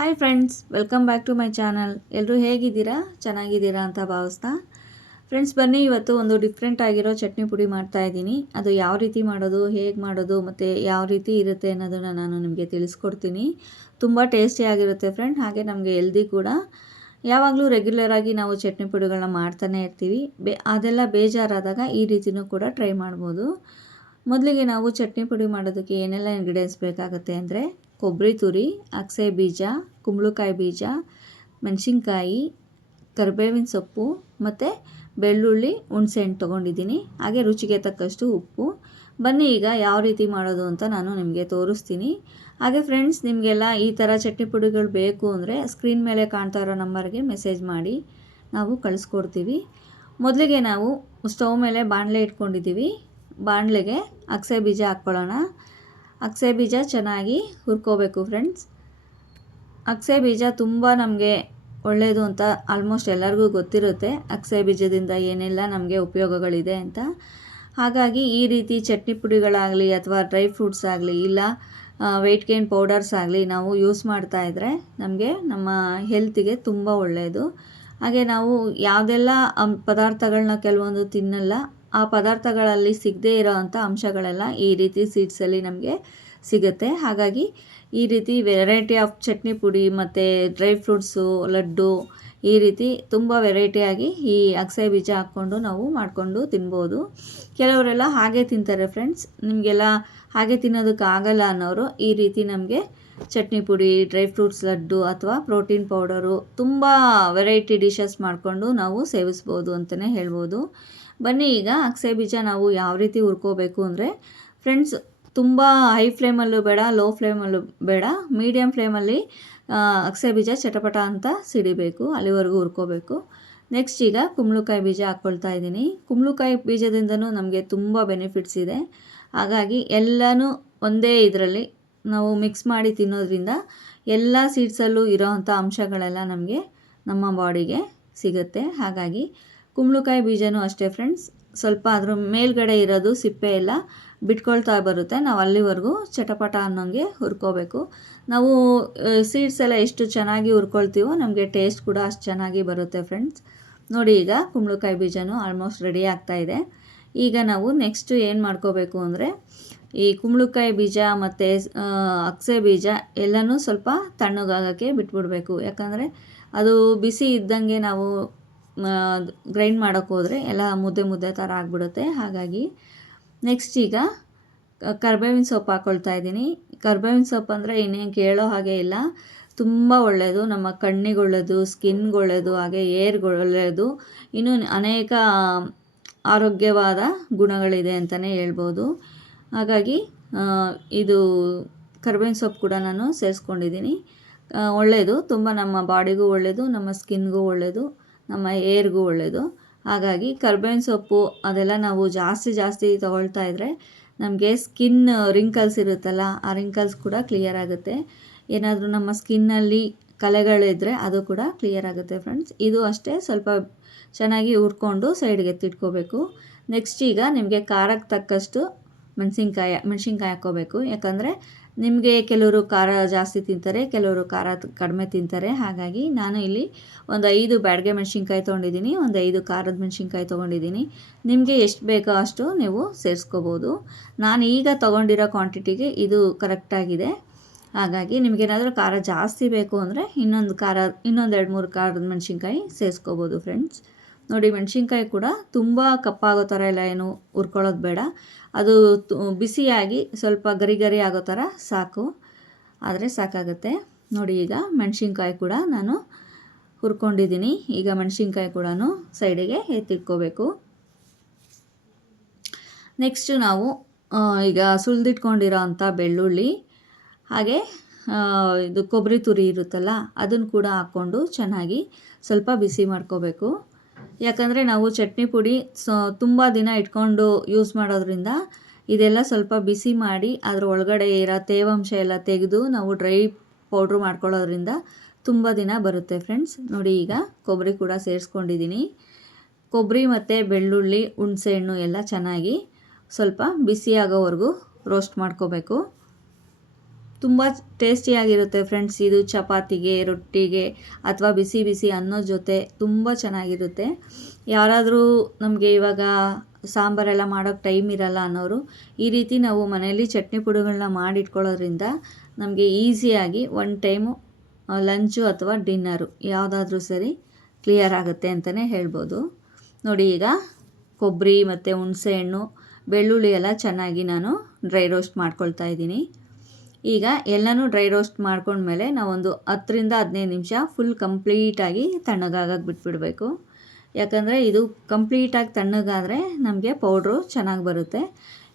Hi friends welcome back to my channel ಎಲ್ಲರೂ ಹೇಗಿದ್ದೀರಾ? ಚೆನ್ನಾಗಿದ್ದೀರಾ ಅಂತ ಭಾವಿಸ್ತಾ. ಫ್ರೆಂಡ್ಸ್ ಬನ್ನಿ, ಇವತ್ತು ಒಂದು ಡಿಫ್ರೆಂಟ್ ಆಗಿರೋ ಚಟ್ನಿ ಪುಡಿ ಮಾಡ್ತಾ ಇದ್ದೀನಿ. ಅದು ಯಾವ ರೀತಿ ಮಾಡೋದು, ಹೇಗೆ ಮಾಡೋದು, ಮತ್ತು ಯಾವ ರೀತಿ ಇರುತ್ತೆ ಅನ್ನೋದನ್ನು ನಾನು ನಿಮಗೆ ತಿಳಿಸ್ಕೊಡ್ತೀನಿ. ತುಂಬ ಟೇಸ್ಟಿಯಾಗಿರುತ್ತೆ ಫ್ರೆಂಡ್ ಹಾಗೆ ನಮಗೆ ಎಲ್ದಿ ಕೂಡ. ಯಾವಾಗಲೂ ರೆಗ್ಯುಲರಾಗಿ ನಾವು ಚಟ್ನಿ ಪುಡಿಗಳನ್ನ ಮಾಡ್ತಾನೆ ಇರ್ತೀವಿ. ಬೇ, ಅದೆಲ್ಲ ಬೇಜಾರಾದಾಗ ಈ ರೀತಿಯೂ ಕೂಡ ಟ್ರೈ ಮಾಡ್ಬೋದು. ಮೊದಲಿಗೆ ನಾವು ಚಟ್ನಿ ಪುಡಿ ಮಾಡೋದಕ್ಕೆ ಏನೆಲ್ಲ ಇಂಗ್ರೀಡಿಯೆಂಟ್ಸ್ ಬೇಕಾಗುತ್ತೆ ಅಂದರೆ ಕೊಬ್ಬರಿ ತುರಿ ಅಗಸೆ ಬೀಜ, ಕುಂಬಳಕಾಯಿ ಬೀಜ, ಮೆಣಸಿನ್ಕಾಯಿ, ಕರಿಬೇವಿನ ಸೊಪ್ಪು ಮತ್ತು ಬೆಳ್ಳುಳ್ಳಿ ಹುಣ್ಸೆಹಣ್ಣು ತೊಗೊಂಡಿದ್ದೀನಿ. ಹಾಗೆ ರುಚಿಗೆ ತಕ್ಕಷ್ಟು ಉಪ್ಪು. ಬನ್ನಿ ಈಗ ಯಾವ ರೀತಿ ಮಾಡೋದು ಅಂತ ನಾನು ನಿಮಗೆ ತೋರಿಸ್ತೀನಿ. ಹಾಗೆ ಫ್ರೆಂಡ್ಸ್, ನಿಮಗೆಲ್ಲ ಈ ಥರ ಚಟ್ನಿ ಪುಡಿಗಳು ಬೇಕು ಅಂದರೆ ಸ್ಕ್ರೀನ್ ಮೇಲೆ ಕಾಣ್ತಾ ಇರೋ ನಂಬರ್ಗೆ ಮೆಸೇಜ್ ಮಾಡಿ. ನಾವು ಕಳಿಸ್ಕೊಡ್ತೀವಿ. ಮೊದಲಿಗೆ ನಾವು ಸ್ಟವ್ ಮೇಲೆ ಬಾಣಲೆ ಇಟ್ಕೊಂಡಿದ್ದೀವಿ. ಬಾಣಲೆಗೆ ಅಗಸೆ ಬೀಜ ಹಾಕ್ಕೊಳ್ಳೋಣ. ಅಕ್ಸೆ ಬೀಜ ಚೆನ್ನಾಗಿ ಹುರ್ಕೋಬೇಕು ಫ್ರೆಂಡ್ಸ್ ಅಗಸೆ ಬೀಜ ತುಂಬ ನಮಗೆ ಒಳ್ಳೆಯದು ಅಂತ ಆಲ್ಮೋಸ್ಟ್ ಎಲ್ಲರಿಗೂ ಗೊತ್ತಿರುತ್ತೆ. ಅಗಸೆ ಬೀಜದಿಂದ ಏನೆಲ್ಲ ನಮಗೆ ಉಪಯೋಗಗಳಿದೆ ಅಂತ. ಹಾಗಾಗಿ ಈ ರೀತಿ ಚಟ್ನಿ ಪುಡಿಗಳಾಗಲಿ ಅಥವಾ ಡ್ರೈ ಫ್ರೂಟ್ಸ್ ಆಗಲಿ ಇಲ್ಲ ವೆಯ್ಟ್ ಗೇನ್ ಪೌಡರ್ಸ್ ಆಗಲಿ ನಾವು ಯೂಸ್ ಮಾಡ್ತಾ ಇದ್ದರೆ ನಮಗೆ ನಮ್ಮ ಹೆಲ್ತಿಗೆ ತುಂಬ ಒಳ್ಳೆಯದು ಹಾಗೆ ನಾವು ಯಾವುದೆಲ್ಲ ಪದಾರ್ಥಗಳನ್ನ ಕೆಲವೊಂದು ತಿನ್ನಲ್ಲ ಆ ಪದಾರ್ಥಗಳಲ್ಲಿ ಸಿಗದೇ ಇರೋ ಅಂಥ ಅಂಶಗಳೆಲ್ಲ ಈ ರೀತಿ ಸೀಡ್ಸಲ್ಲಿ ನಮಗೆ ಸಿಗುತ್ತೆ. ಹಾಗಾಗಿ ಈ ರೀತಿ ವೆರೈಟಿ ಆಫ್ ಚಟ್ನಿ ಪುಡಿ ಮತ್ತು ಡ್ರೈ ಫ್ರೂಟ್ಸು ಲಡ್ಡು ಈ ರೀತಿ ತುಂಬ ವೆರೈಟಿಯಾಗಿ ಈ ಅಗಸೆ ಬೀಜ ಹಾಕ್ಕೊಂಡು ನಾವು ಮಾಡಿಕೊಂಡು ತಿನ್ಬೋದು. ಕೆಲವರೆಲ್ಲ ಹಾಗೆ ತಿಂತಾರೆ ಫ್ರೆಂಡ್ಸ್ ನಿಮಗೆಲ್ಲ ಹಾಗೆ ತಿನ್ನೋದಕ್ಕೆ ಆಗಲ್ಲ ಅನ್ನೋರು ಈ ರೀತಿ ನಮಗೆ ಚಟ್ನಿ ಪುಡಿ ಡ್ರೈ ಫ್ರೂಟ್ಸ್ ಲಡ್ಡು ಅಥವಾ ಪ್ರೋಟೀನ್ ಪೌಡರು ತುಂಬ ವೆರೈಟಿ ಡಿಶಸ್ ಮಾಡಿಕೊಂಡು ನಾವು ಸೇವಿಸ್ಬೋದು ಅಂತಲೇ ಹೇಳ್ಬೋದು. ಬನ್ನಿ ಈಗ ಅಕ್ಸೆ ಬೀಜ ನಾವು ಯಾವ ರೀತಿ ಹುರ್ಕೋಬೇಕು ಅಂದರೆ ಫ್ರೆಂಡ್ಸ್ ತುಂಬ ಹೈ ಫ್ಲೇಮಲ್ಲೂ ಬೇಡ ಲೋ ಫ್ಲೇಮಲ್ಲೂ ಬೇಡ ಮೀಡಿಯಮ್ ಫ್ಲೇಮಲ್ಲಿ ಅಕ್ಸೆ ಬೀಜ ಚಟಪಟ ಅಂತ ಸಿಡಿಬೇಕು, ಅಲ್ಲಿವರೆಗೂ ಹುರ್ಕೋಬೇಕು. ನೆಕ್ಸ್ಟ್ ಈಗ ಕುಂಬಳಕಾಯಿ ಬೀಜ ಹಾಕ್ಕೊಳ್ತಾ ಇದ್ದೀನಿ. ಕುಂಬಳಕಾಯಿ ಬೀಜದಿಂದನೂ ನಮಗೆ ತುಂಬ ಬೆನಿಫಿಟ್ಸ್ ಇದೆ. ಹಾಗಾಗಿ ಎಲ್ಲನೂ ಒಂದೇ ಇದರಲ್ಲಿ ನಾವು ಮಿಕ್ಸ್ ಮಾಡಿ ತಿನ್ನೋದ್ರಿಂದ ಎಲ್ಲ ಸೀಡ್ಸಲ್ಲೂ ಇರೋವಂಥ ಅಂಶಗಳೆಲ್ಲ ನಮಗೆ ನಮ್ಮ ಬಾಡಿಗೆ ಸಿಗುತ್ತೆ. ಹಾಗಾಗಿ ಕುಂಬಳಕಾಯಿ ಬೀಜನೂ ಅಷ್ಟೇ ಫ್ರೆಂಡ್ಸ್. ಸ್ವಲ್ಪ ಅದ್ರ ಮೇಲ್ಗಡೆ ಇರೋದು ಸಿಪ್ಪೆ ಎಲ್ಲ ಬಿಟ್ಕೊಳ್ತಾ ಬರುತ್ತೆ. ನಾವು ಅಲ್ಲಿವರೆಗೂ ಚಟಪಟ ಅನ್ನೋಂಗೆ ಹುರ್ಕೋಬೇಕು. ನಾವು ಸೀಡ್ಸ್ ಎಲ್ಲ ಎಷ್ಟು ಚೆನ್ನಾಗಿ ಹುರ್ಕೊಳ್ತೀವೋ ನಮಗೆ ಟೇಸ್ಟ್ ಕೂಡ ಅಷ್ಟು ಚೆನ್ನಾಗಿ ಬರುತ್ತೆ ಫ್ರೆಂಡ್ಸ್. ನೋಡಿ ಈಗ ಕುಂಬಳಕಾಯಿ ಬೀಜನೂ ಆಲ್ಮೋಸ್ಟ್ ರೆಡಿ ಆಗ್ತಾ ಇದೆ. ಈಗ ನಾವು ನೆಕ್ಸ್ಟು ಏನು ಮಾಡ್ಕೋಬೇಕು ಅಂದರೆ ಈ ಕುಂಬಳಕಾಯಿ ಬೀಜ ಮತ್ತು ಅಕ್ಸೆ ಬೀಜ ಎಲ್ಲನೂ ಸ್ವಲ್ಪ ತಣ್ಣಗಾಗೋಕ್ಕೆ ಬಿಟ್ಬಿಡಬೇಕು. ಯಾಕಂದರೆ ಅದು ಬಿಸಿ ಇದ್ದಂಗೆ ನಾವು ಗ್ರೈಂಡ್ ಮಾಡೋಕ್ಕೆ ಹೋದರೆ ಎಲ್ಲ ಮುದ್ದೆ ಮುದ್ದೆ ಥರ ಆಗಿಬಿಡುತ್ತೆ. ಹಾಗಾಗಿ ನೆಕ್ಸ್ಟ್ ಈಗ ಕರ್ಬೇವಿನ ಸೊಪ್ಪು ಹಾಕ್ಕೊಳ್ತಾ ಇದ್ದೀನಿ. ಕರ್ಬೇವಿನ ಸೊಪ್ಪು ಅಂದರೆ ಇನ್ನೇನು ಕೇಳೋ ಹಾಗೆ ಇಲ್ಲ. ತುಂಬ ಒಳ್ಳೆಯದು ನಮ್ಮ ಕಣ್ಣಿಗೆ ಒಳ್ಳೆಯದು ಸ್ಕಿನ್ಗೆ ಹಾಗೆ ಏರ್ಗೆ ಒಳ್ಳೆಯದು ಇನ್ನೂ ಅನೇಕ ಆರೋಗ್ಯವಾದ ಗುಣಗಳಿದೆ ಅಂತಲೇ ಹೇಳ್ಬೋದು. ಹಾಗಾಗಿ ಇದು ಕರ್ಬೇವಿನ ಸೊಪ್ಪು ಕೂಡ ನಾನು ಸೇರಿಸ್ಕೊಂಡಿದ್ದೀನಿ. ಒಳ್ಳೆಯದು ತುಂಬ ನಮ್ಮ ಬಾಡಿಗೂ ಒಳ್ಳೆಯದು ನಮ್ಮ ಸ್ಕಿನ್ಗೂ ಒಳ್ಳೆಯದು ನಮ್ಮ ಏರ್ಗೂ ಒಳ್ಳೆಯದು ಹಾಗಾಗಿ ಕರ್ಬೇವಿನ ಸೊಪ್ಪು ಅದೆಲ್ಲ ನಾವು ಜಾಸ್ತಿ ಜಾಸ್ತಿ ತಗೊಳ್ತಾ ಇದ್ದರೆ ನಮಗೆ ಸ್ಕಿನ್ ರಿಂಕಲ್ಸ್ ಇರುತ್ತಲ್ಲ, ಆ ರಿಂಕಲ್ಸ್ ಕೂಡ ಕ್ಲಿಯರ್ ಆಗುತ್ತೆ. ಏನಾದರೂ ನಮ್ಮ ಸ್ಕಿನ್ನಲ್ಲಿ ಕಲೆಗಳಿದ್ದರೆ ಅದು ಕೂಡ ಕ್ಲಿಯರ್ ಆಗುತ್ತೆ ಫ್ರೆಂಡ್ಸ್ ಇದು ಅಷ್ಟೇ ಸ್ವಲ್ಪ ಚೆನ್ನಾಗಿ ಹುರ್ಕೊಂಡು ಸೈಡ್ಗೆ ಎತ್ತಿಟ್ಕೋಬೇಕು. ನೆಕ್ಸ್ಟ್ ಈಗ ನಿಮಗೆ ಖಾರಕ್ಕೆ ತಕ್ಕಷ್ಟು ಮೆಣಸಿನ್ಕಾಯಿ ಮೆಣಸಿನ್ಕಾಯಿ ಹಾಕ್ಕೋಬೇಕು. ಯಾಕಂದರೆ ನಿಮಗೆ ಕೆಲವರು ಖಾರ ಜಾಸ್ತಿ ತಿಂತಾರೆ, ಕೆಲವರು ಖಾರ ಕಡಿಮೆ ತಿಂತಾರೆ. ಹಾಗಾಗಿ ನಾನು ಇಲ್ಲಿ ಒಂದು ಐದು ಬ್ಯಾಡ್ಗೆ ಮೆಣಸಿನ್ಕಾಯಿ ತೊಗೊಂಡಿದ್ದೀನಿ, ಒಂದು ಐದು ಖಾರದ ಮೆಣಸಿನ್ಕಾಯಿ ತೊಗೊಂಡಿದ್ದೀನಿ. ನಿಮಗೆ ಎಷ್ಟು ಬೇಕೋ ಅಷ್ಟು ನೀವು ಸೇರಿಸ್ಕೋಬೋದು. ನಾನು ಈಗ ತೊಗೊಂಡಿರೋ ಕ್ವಾಂಟಿಟಿಗೆ ಇದು ಕರೆಕ್ಟಾಗಿದೆ ಹಾಗಾಗಿ ನಿಮಗೇನಾದರೂ ಖಾರ ಜಾಸ್ತಿ ಬೇಕು ಅಂದರೆ ಇನ್ನೊಂದು ಖಾರ, ಇನ್ನೊಂದು ಎರಡು ಮೂರು ಖಾರದ ಮೆಣಸಿನ್ಕಾಯಿ ಸೇರಿಸ್ಕೋಬೋದು ಫ್ರೆಂಡ್ಸ್ ನೋಡಿ, ಮೆಣಸಿನ್ಕಾಯಿ ಕೂಡ ತುಂಬ ಕಪ್ಪಾಗೋ ಥರ ಎಲ್ಲ ಏನು ಹುರ್ಕೊಳ್ಳೋದು ಬೇಡ. ಅದು ಬಿಸಿಯಾಗಿ ಸ್ವಲ್ಪ ಗರಿ ಗರಿ ಆಗೋ ಥರ ಸಾಕು. ಆದರೆ ಸಾಕಾಗುತ್ತೆ. ನೋಡಿ, ಈಗ ಮೆಣಸಿನ್ಕಾಯಿ ಕೂಡ ನಾನು ಹುರ್ಕೊಂಡಿದ್ದೀನಿ. ಈಗ ಮೆಣಸಿನ್ಕಾಯಿ ಕೂಡ ಸೈಡಿಗೆ ಎತ್ತಿಟ್ಕೋಬೇಕು. ನೆಕ್ಸ್ಟು ನಾವು ಈಗ ಸುಲಿದಿಟ್ಕೊಂಡಿರೋ ಅಂಥ ಬೆಳ್ಳುಳ್ಳಿ ಹಾಗೆ ಇದು ಕೊಬ್ಬರಿ ತುರಿ ಇರುತ್ತಲ್ಲ, ಅದನ್ನು ಕೂಡ ಹಾಕ್ಕೊಂಡು ಚೆನ್ನಾಗಿ ಸ್ವಲ್ಪ ಬಿಸಿ ಮಾಡ್ಕೋಬೇಕು. ಯಾಕಂದರೆ ನಾವು ಚಟ್ನಿ ಪುಡಿ ಸೊ, ತುಂಬ ದಿನ ಇಟ್ಕೊಂಡು ಯೂಸ್ ಮಾಡೋದ್ರಿಂದ ಇದೆಲ್ಲ ಸ್ವಲ್ಪ ಬಿಸಿ ಮಾಡಿ ಅದರ ಒಳಗಡೆ ಇರೋ ತೇವಾಂಶ ಎಲ್ಲ ತೆಗೆದು ನಾವು ಡ್ರೈ ಪೌಡ್ರ್ ಮಾಡ್ಕೊಳ್ಳೋದ್ರಿಂದ ತುಂಬ ದಿನ ಬರುತ್ತೆ ಫ್ರೆಂಡ್ಸ್. ನೋಡಿ ಈಗ ಕೊಬ್ಬರಿ ಕೂಡ ಸೇರಿಸ್ಕೊಂಡಿದ್ದೀನಿ. ಕೊಬ್ಬರಿ ಮತ್ತು ಬೆಳ್ಳುಳ್ಳಿ ಹುಣಸೆಹಣ್ಣು ಎಲ್ಲ ಚೆನ್ನಾಗಿ ಸ್ವಲ್ಪ ಬಿಸಿಯಾಗೋವರೆಗೂ ರೋಸ್ಟ್ ಮಾಡ್ಕೋಬೇಕು. ತುಂಬ ಟೇಸ್ಟಿಯಾಗಿರುತ್ತೆ ಫ್ರೆಂಡ್ಸ್ ಇದು ಚಪಾತಿಗೆ, ರೊಟ್ಟಿಗೆ ಅಥವಾ ಬಿಸಿ ಬಿಸಿ ಅನ್ನೋ ಜೊತೆ ತುಂಬ ಚೆನ್ನಾಗಿರುತ್ತೆ. ಯಾರಾದರೂ ನಮಗೆ ಇವಾಗ ಸಾಂಬಾರೆಲ್ಲ ಮಾಡೋಕ್ಕೆ ಟೈಮ್ ಇರಲ್ಲ ಅನ್ನೋರು, ಈ ರೀತಿ ನಾವು ಮನೆಯಲ್ಲಿ ಚಟ್ನಿ ಪುಡಿಗಳನ್ನ ಮಾಡಿಟ್ಕೊಳ್ಳೋದ್ರಿಂದ ನಮಗೆ ಈಸಿಯಾಗಿ ಒನ್ ಟೈಮು ಲಂಚು ಅಥವಾ ಡಿನ್ನರು ಯಾವುದಾದ್ರೂ ಸರಿ ಕ್ಲಿಯರ್ ಆಗುತ್ತೆ ಅಂತಲೇ ಹೇಳ್ಬೋದು. ನೋಡಿ ಈಗ ಕೊಬ್ಬರಿ ಮತ್ತು ಹುಣಸೆಹಣ್ಣು ಬೆಳ್ಳುಳ್ಳಿ ಎಲ್ಲ ಚೆನ್ನಾಗಿ ನಾನು ಡ್ರೈ ರೋಸ್ಟ್ ಮಾಡ್ಕೊಳ್ತಾ ಇದ್ದೀನಿ. ಈಗ ಎಲ್ಲನೂ ಡ್ರೈ ರೋಸ್ಟ್ ಮಾಡ್ಕೊಂಡ್ಮೇಲೆ ನಾವೊಂದು ಹತ್ತರಿಂದ ಹದಿನೈದು ನಿಮಿಷ ಫುಲ್ ಕಂಪ್ಲೀಟಾಗಿ ತಣ್ಣಗಾಗಕ್ಕೆ ಬಿಟ್ಬಿಡಬೇಕು. ಯಾಕಂದರೆ ಇದು ಕಂಪ್ಲೀಟಾಗಿ ತಣ್ಣಗಾದರೆ ನಮಗೆ ಪೌಡ್ರು ಚೆನ್ನಾಗಿ ಬರುತ್ತೆ.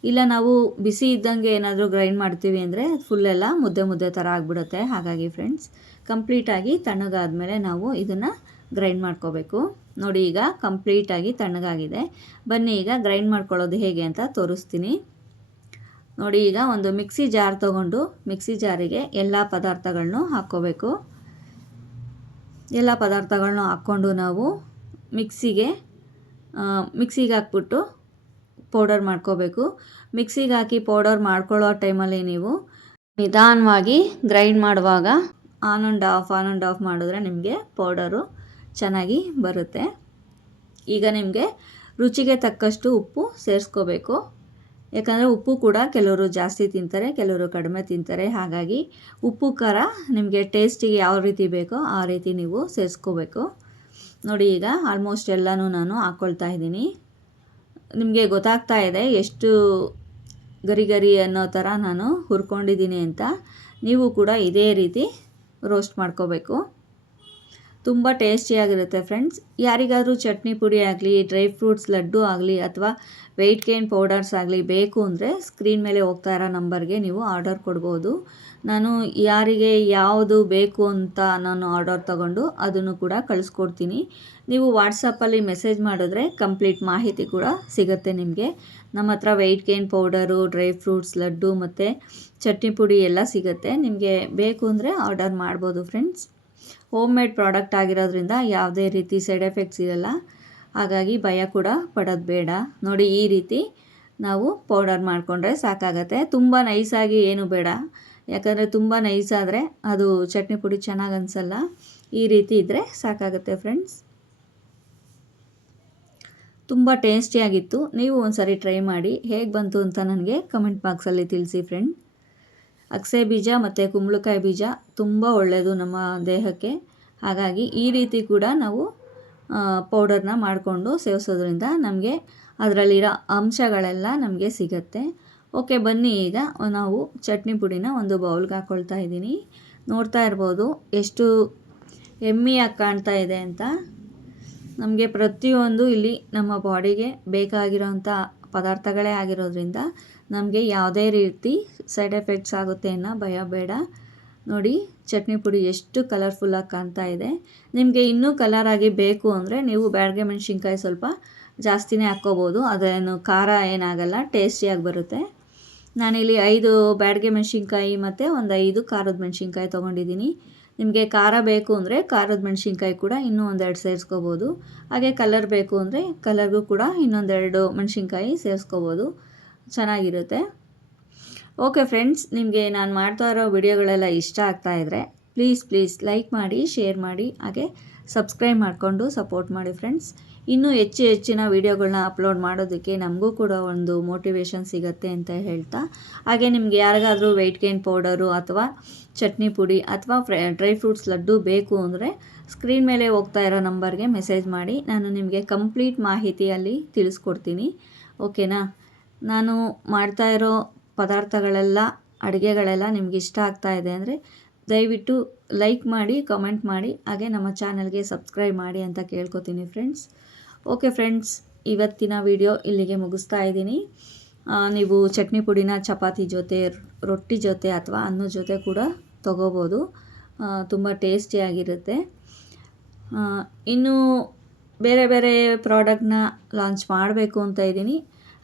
ಇಲ್ಲ ನಾವು ಬಿಸಿ ಇದ್ದಂಗೆ ಏನಾದರೂ ಗ್ರೈಂಡ್ ಮಾಡ್ತೀವಿ ಅಂದರೆ ಫುಲ್ಲೆಲ್ಲ ಮುದ್ದೆ ಮುದ್ದೆ ಥರ ಆಗಿಬಿಡುತ್ತೆ. ಹಾಗಾಗಿ ಫ್ರೆಂಡ್ಸ್ ಕಂಪ್ಲೀಟಾಗಿ ತಣ್ಣಗಾದ್ಮೇಲೆ ನಾವು ಇದನ್ನು ಗ್ರೈಂಡ್ ಮಾಡ್ಕೋಬೇಕು. ನೋಡಿ ಈಗ ಕಂಪ್ಲೀಟಾಗಿ ತಣ್ಣಗಾಗಿದೆ. ಬನ್ನಿ ಈಗ ಗ್ರೈಂಡ್ ಮಾಡ್ಕೊಳ್ಳೋದು ಹೇಗೆ ಅಂತ ತೋರಿಸ್ತೀನಿ. ನೋಡಿ, ಈಗ ಒಂದು ಮಿಕ್ಸಿ ಜಾರ್ ತಗೊಂಡು ಮಿಕ್ಸಿ ಜಾರಿಗೆ ಎಲ್ಲ ಪದಾರ್ಥಗಳನ್ನು ಹಾಕ್ಕೋಬೇಕು. ಎಲ್ಲ ಪದಾರ್ಥಗಳನ್ನು ಹಾಕ್ಕೊಂಡು ನಾವು ಮಿಕ್ಸಿಗೆ ಮಿಕ್ಸಿಗೆ ಹಾಕ್ಬಿಟ್ಟು ಪೌಡರ್ ಮಾಡ್ಕೋಬೇಕು. ಮಿಕ್ಸಿಗೆ ಹಾಕಿ ಪೌಡರ್ ಮಾಡ್ಕೊಳ್ಳೋ ಟೈಮಲ್ಲಿ ನೀವು ನಿಧಾನವಾಗಿ ಗ್ರೈಂಡ್ ಮಾಡುವಾಗ on and off, on and off ಮಾಡಿದ್ರೆ ನಿಮಗೆ ಪೌಡರು ಚೆನ್ನಾಗಿ ಬರುತ್ತೆ. ಈಗ ನಿಮಗೆ ರುಚಿಗೆ ತಕ್ಕಷ್ಟು ಉಪ್ಪು ಸೇರಿಸ್ಕೋಬೇಕು. ಯಾಕಂದರೆ ಉಪ್ಪು ಕೂಡ ಕೆಲವರು ಜಾಸ್ತಿ ತಿಂತಾರೆ, ಕೆಲವರು ಕಡಿಮೆ ತಿಂತಾರೆ. ಹಾಗಾಗಿ ಉಪ್ಪು ಖಾರ ನಿಮಗೆ ಟೇಸ್ಟಿಗೆ ಯಾವ ರೀತಿ ಬೇಕೋ ಆ ರೀತಿ ನೀವು ಸೇರಿಸ್ಕೋಬೇಕು. ನೋಡಿ ಈಗ ಆಲ್ಮೋಸ್ಟ್ ಎಲ್ಲನೂ ನಾನು ಹಾಕ್ಕೊಳ್ತಾ ಇದ್ದೀನಿ. ನಿಮಗೆ ಗೊತ್ತಾಗ್ತಾ ಇದೆ ಎಷ್ಟು ಗರಿ ಗರಿ ಅನ್ನೋ ಥರ ನಾನು ಹುರ್ಕೊಂಡಿದ್ದೀನಿ ಅಂತ. ನೀವು ಕೂಡ ಇದೇ ರೀತಿ ರೋಸ್ಟ್ ಮಾಡ್ಕೋಬೇಕು. ತುಂಬ ಟೇಸ್ಟಿಯಾಗಿರುತ್ತೆ ಫ್ರೆಂಡ್ಸ್ ಯಾರಿಗಾದರೂ ಚಟ್ನಿ ಪುಡಿ ಆಗಲಿ ಡ್ರೈ ಫ್ರೂಟ್ಸ್ ಲಡ್ಡು ಆಗಲಿ ಅಥವಾ ವೆಯ್ಟ್ ಗೇನ್ ಪೌಡರ್ಸ್ ಆಗಲಿ ಬೇಕು ಅಂದರೆ ಸ್ಕ್ರೀನ್ ಮೇಲೆ ಹೋಗ್ತಾ ಇರೋ ನಂಬರ್ಗೆ ನೀವು ಆರ್ಡರ್ ಕೊಡ್ಬೋದು. ನಾನು ಯಾರಿಗೆ ಯಾವುದು ಬೇಕು ಅಂತ ನಾನು ಆರ್ಡರ್ ತಗೊಂಡು ಅದನ್ನು ಕೂಡ ಕಳಿಸ್ಕೊಡ್ತೀನಿ. ನೀವು ವಾಟ್ಸಪ್ಪಲ್ಲಿ ಮೆಸೇಜ್ ಮಾಡಿದ್ರೆ ಕಂಪ್ಲೀಟ್ ಮಾಹಿತಿ ಕೂಡ ಸಿಗುತ್ತೆ ನಿಮಗೆ. ನಮ್ಮ ಹತ್ರ weight gain powder dry fruits laddu ಮತ್ತು ಚಟ್ನಿ ಪುಡಿ ಎಲ್ಲ ಸಿಗುತ್ತೆ. ನಿಮಗೆ ಬೇಕು ಅಂದರೆ ಆರ್ಡರ್ ಮಾಡ್ಬೋದು ಫ್ರೆಂಡ್ಸ್ ಹೋಮ್ ಮೇಡ್ ಪ್ರಾಡಕ್ಟ್ ಆಗಿರೋದ್ರಿಂದ ಯಾವುದೇ ರೀತಿ ಸೈಡ್ ಎಫೆಕ್ಟ್ಸ್ ಇರಲ್ಲ. ಹಾಗಾಗಿ ಭಯ ಕೂಡ ಪಡೋದು ಬೇಡ. ನೋಡಿ, ಈ ರೀತಿ ನಾವು ಪೌಡರ್ ಮಾಡಿಕೊಂಡ್ರೆ ಸಾಕಾಗತ್ತೆ. ತುಂಬ ನೈಸಾಗಿ ಏನು ಬೇಡ. ಯಾಕಂದರೆ ತುಂಬ ನೈಸಾದರೆ ಅದು ಚಟ್ನಿ ಪುಡಿ ಚೆನ್ನಾಗಿ ಅನಿಸಲ್ಲ. ಈ ರೀತಿ ಇದ್ದರೆ ಸಾಕಾಗುತ್ತೆ ಫ್ರೆಂಡ್ಸ್. ತುಂಬ ಟೇಸ್ಟಿಯಾಗಿತ್ತು. ನೀವು ಒಂದು ಸರಿ ಟ್ರೈ ಮಾಡಿ. ಹೇಗೆ ಬಂತು ಅಂತ ನನಗೆ ಕಮೆಂಟ್ ಬಾಕ್ಸಲ್ಲಿ ತಿಳಿಸಿ ಫ್ರೆಂಡ್. ಅಗಸೆ ಬೀಜ ಮತ್ತು ಕುಂಬಳಕಾಯಿ ಬೀಜ ತುಂಬ ಒಳ್ಳೆಯದು ನಮ್ಮ ದೇಹಕ್ಕೆ. ಹಾಗಾಗಿ ಈ ರೀತಿ ಕೂಡ ನಾವು ಪೌಡರ್ನ ಮಾಡಿಕೊಂಡು ಸೇವಿಸೋದ್ರಿಂದ ನಮಗೆ ಅದರಲ್ಲಿರೋ ಅಂಶಗಳೆಲ್ಲ ನಮಗೆ ಸಿಗತ್ತೆ. ಓಕೆ ಬನ್ನಿ ಈಗ ನಾವು ಚಟ್ನಿ ಪುಡಿನ ಒಂದು ಬೌಲ್ಗೆ ಹಾಕ್ಕೊಳ್ತಾ ಇದ್ದೀನಿ. ನೋಡ್ತಾ ಇರ್ಬೋದು ಎಷ್ಟು ಎಮ್ಮಿಯಾಗಿ ಕಾಣ್ತಾ ಇದೆ ಅಂತ. ನಮಗೆ ಪ್ರತಿಯೊಂದು ಇಲ್ಲಿ ನಮ್ಮ ಬಾಡಿಗೆ ಬೇಕಾಗಿರೋಂಥ ಪದಾರ್ಥಗಳೇ ಆಗಿರೋದ್ರಿಂದ ನಮಗೆ ಯಾವುದೇ ರೀತಿ ಸೈಡ್ ಎಫೆಕ್ಟ್ಸ್ ಆಗುತ್ತೆ ಅನ್ನೋ ಭಯ ಬೇಡ. ನೋಡಿ, ಚಟ್ನಿ ಪುಡಿ ಎಷ್ಟು ಕಲರ್ಫುಲ್ಲಾಗಿ ಕಾಣ್ತಾ ಇದೆ. ನಿಮಗೆ ಇನ್ನೂ ಕಲರಾಗಿ ಬೇಕು ಅಂದರೆ ನೀವು ಬ್ಯಾಡ್ಗೆ ಮೆಣಸಿನ್ಕಾಯಿ ಸ್ವಲ್ಪ ಜಾಸ್ತಿನೇ ಹಾಕ್ಕೋಬೋದು. ಅದೇನು ಖಾರ ಏನಾಗಲ್ಲ ಟೇಸ್ಟಿಯಾಗಿ ಬರುತ್ತೆ. ನಾನಿಲ್ಲಿ ಐದು ಬ್ಯಾಡ್ಗೆ ಮೆಣಸಿನ್ಕಾಯಿ ಮತ್ತು ಒಂದು ಐದು ಖಾರದ ಮೆಣಸಿನ್ಕಾಯಿ ತೊಗೊಂಡಿದ್ದೀನಿ. ನಿಮಗೆ ಖಾರ ಬೇಕು ಅಂದರೆ ಖಾರದ ಮೆಣಸಿನ್ಕಾಯಿ ಕೂಡ ಇನ್ನೂ ಒಂದೆರಡು ಸೇರಿಸ್ಕೋಬೋದು. ಹಾಗೆ ಕಲರ್ ಬೇಕು ಅಂದರೆ ಕಲರ್ಗೂ ಕೂಡ ಇನ್ನೊಂದೆರಡು ಮೆಣಸಿನ್ಕಾಯಿ ಸೇರಿಸ್ಕೋಬೋದು. ಚೆನ್ನಾಗಿರುತ್ತೆ. ಓಕೆ ಫ್ರೆಂಡ್ಸ್ ನಿಮಗೆ ನಾನು ಮಾಡ್ತಾ ಇರೋ ವಿಡಿಯೋಗಳೆಲ್ಲ ಇಷ್ಟ ಆಗ್ತಾ ಇದ್ದರೆ ಪ್ಲೀಸ್ ಪ್ಲೀಸ್ ಲೈಕ್ ಮಾಡಿ ಶೇರ್ ಮಾಡಿ, ಹಾಗೆ ಸಬ್ಸ್ಕ್ರೈಬ್ ಮಾಡಿಕೊಂಡು ಸಪೋರ್ಟ್ ಮಾಡಿ ಫ್ರೆಂಡ್ಸ್ ಇನ್ನೂ ಹೆಚ್ಚು ಹೆಚ್ಚಿನ ವೀಡಿಯೋಗಳನ್ನ ಅಪ್ಲೋಡ್ ಮಾಡೋದಕ್ಕೆ ನಮಗೂ ಕೂಡ ಒಂದು ಮೋಟಿವೇಶನ್ ಸಿಗತ್ತೆ ಅಂತ ಹೇಳ್ತಾ. ಹಾಗೆ ನಿಮಗೆ ಯಾರಿಗಾದರೂ ವೆಯ್ಟ್ ಗೇನ್ ಪೌಡರು ಅಥವಾ ಚಟ್ನಿ ಪುಡಿ ಅಥವಾ ಡ್ರೈ ಫ್ರೂಟ್ಸ್ ಲಡ್ಡು ಬೇಕು ಅಂದರೆ ಸ್ಕ್ರೀನ್ ಮೇಲೆ ಹೋಗ್ತಾ ಇರೋ ನಂಬರ್ಗೆ ಮೆಸೇಜ್ ಮಾಡಿ. ನಾನು ನಿಮಗೆ ಕಂಪ್ಲೀಟ್ ಮಾಹಿತಿಯಲ್ಲಿ ತಿಳಿಸ್ಕೊಡ್ತೀನಿ. ಓಕೆನಾ ನಾನು ಮಾಡ್ತಾ ಇರೋ ಪದಾರ್ಥಗಳೆಲ್ಲ, ಅಡುಗೆಗಳೆಲ್ಲ ನಿಮ್ಗೆ ಇಷ್ಟ ಆಗ್ತಾ ಇದೆ ಅಂದರೆ ದಯವಿಟ್ಟು ಲೈಕ್ ಮಾಡಿ ಕಮೆಂಟ್ ಮಾಡಿ. ಹಾಗೆ ನಮ್ಮ ಚಾನಲ್ಗೆ ಸಬ್ಸ್ಕ್ರೈಬ್ ಮಾಡಿ ಅಂತ ಕೇಳ್ಕೊತೀನಿ ಫ್ರೆಂಡ್ಸ್ ಓಕೆ ಫ್ರೆಂಡ್ಸ್ ಇವತ್ತಿನ ವಿಡಿಯೋ ಇಲ್ಲಿಗೆ ಮುಗಿಸ್ತಾ ಇದ್ದೀನಿ. ನೀವು ಚಟ್ನಿ ಪುಡಿನ, ಚಪಾತಿ ಜೊತೆ, ರೊಟ್ಟಿ ಜೊತೆ ಅಥವಾ ಅನ್ನದ ಜೊತೆ ಕೂಡ ತೊಗೋಬೋದು. ತುಂಬ ಟೇಸ್ಟಿಯಾಗಿರುತ್ತೆ ಇನ್ನು ಬೇರೆ ಬೇರೆ ಪ್ರಾಡಕ್ಟ್ನ ಲಾಂಚ್ ಮಾಡಬೇಕು ಅಂತ ಇದ್ದೀನಿ.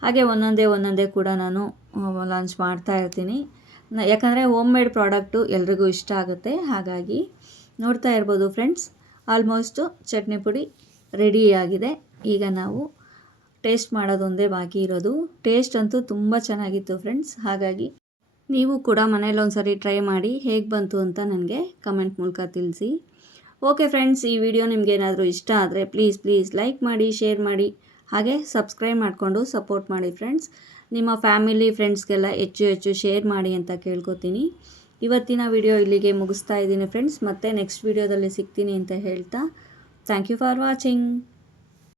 ಹಾಗೆ ಒಂದೊಂದೇ ಒಂದೊಂದೇ ಕೂಡ ನಾನು ಲಾಂಚ್ ಮಾಡ್ತಾ ಇರ್ತೀನಿ. ಯಾಕಂದರೆ ಹೋಮ್ ಮೇಡ್ ಪ್ರಾಡಕ್ಟು ಎಲ್ರಿಗೂ ಇಷ್ಟ ಆಗುತ್ತೆ. ಹಾಗಾಗಿ ನೋಡ್ತಾ ಇರ್ಬೋದು ಫ್ರೆಂಡ್ಸ್ ಆಲ್ಮೋಸ್ಟು ಚಟ್ನಿ ಪುಡಿ ರೆಡಿಯಾಗಿದೆ ಈಗ ನಾವು ಟೇಸ್ಟ್ ಮಾಡೋದೊಂದೇ ಬಾಕಿ ಇರೋದು. ಟೇಸ್ಟ್ ಅಂತೂ ತುಂಬ ಚೆನ್ನಾಗಿತ್ತು ಫ್ರೆಂಡ್ಸ್. ಹಾಗಾಗಿ ನೀವು ಕೂಡ ಮನೇಲಿ ಒಂದು ಸರಿ ಟ್ರೈ ಮಾಡಿ ಹೇಗೆ ಬಂತು ಅಂತ ನನಗೆ ಕಮೆಂಟ್ ಮೂಲಕ ತಿಳಿಸಿ. ಓಕೆ ಫ್ರೆಂಡ್ಸ್, ಈ ವಿಡಿಯೋ ನಿಮಗೇನಾದರೂ ಇಷ್ಟ ಆದರೆ ಪ್ಲೀಸ್ ಪ್ಲೀಸ್ ಲೈಕ್ ಮಾಡಿ, ಶೇರ್ ಮಾಡಿ, ಹಾಗೆ ಸಬ್ಸ್ಕ್ರೈಬ್ ಮಾಡಿಕೊಂಡು ಸಪೋರ್ಟ್ ಮಾಡಿ ಫ್ರೆಂಡ್ಸ್. ನಿಮ್ಮ ಫ್ಯಾಮಿಲಿ, ಫ್ರೆಂಡ್ಸ್ಗೆಲ್ಲ ಹೆಚ್ಚು ಹೆಚ್ಚು ಶೇರ್ ಮಾಡಿ ಅಂತ ಕೇಳ್ಕೊತೀನಿ. ಇವತ್ತಿನ ವಿಡಿಯೋ ಇಲ್ಲಿಗೆ ಮುಗಿಸ್ತಾ ಇದ್ದೀನಿ ಫ್ರೆಂಡ್ಸ್. ಮತ್ತೆ ನೆಕ್ಸ್ಟ್ ವಿಡಿಯೋದಲ್ಲಿ ಸಿಗ್ತೀನಿ ಅಂತ ಹೇಳ್ತಾ ಥ್ಯಾಂಕ್ ಯು ಫಾರ್ ವಾಚಿಂಗ್.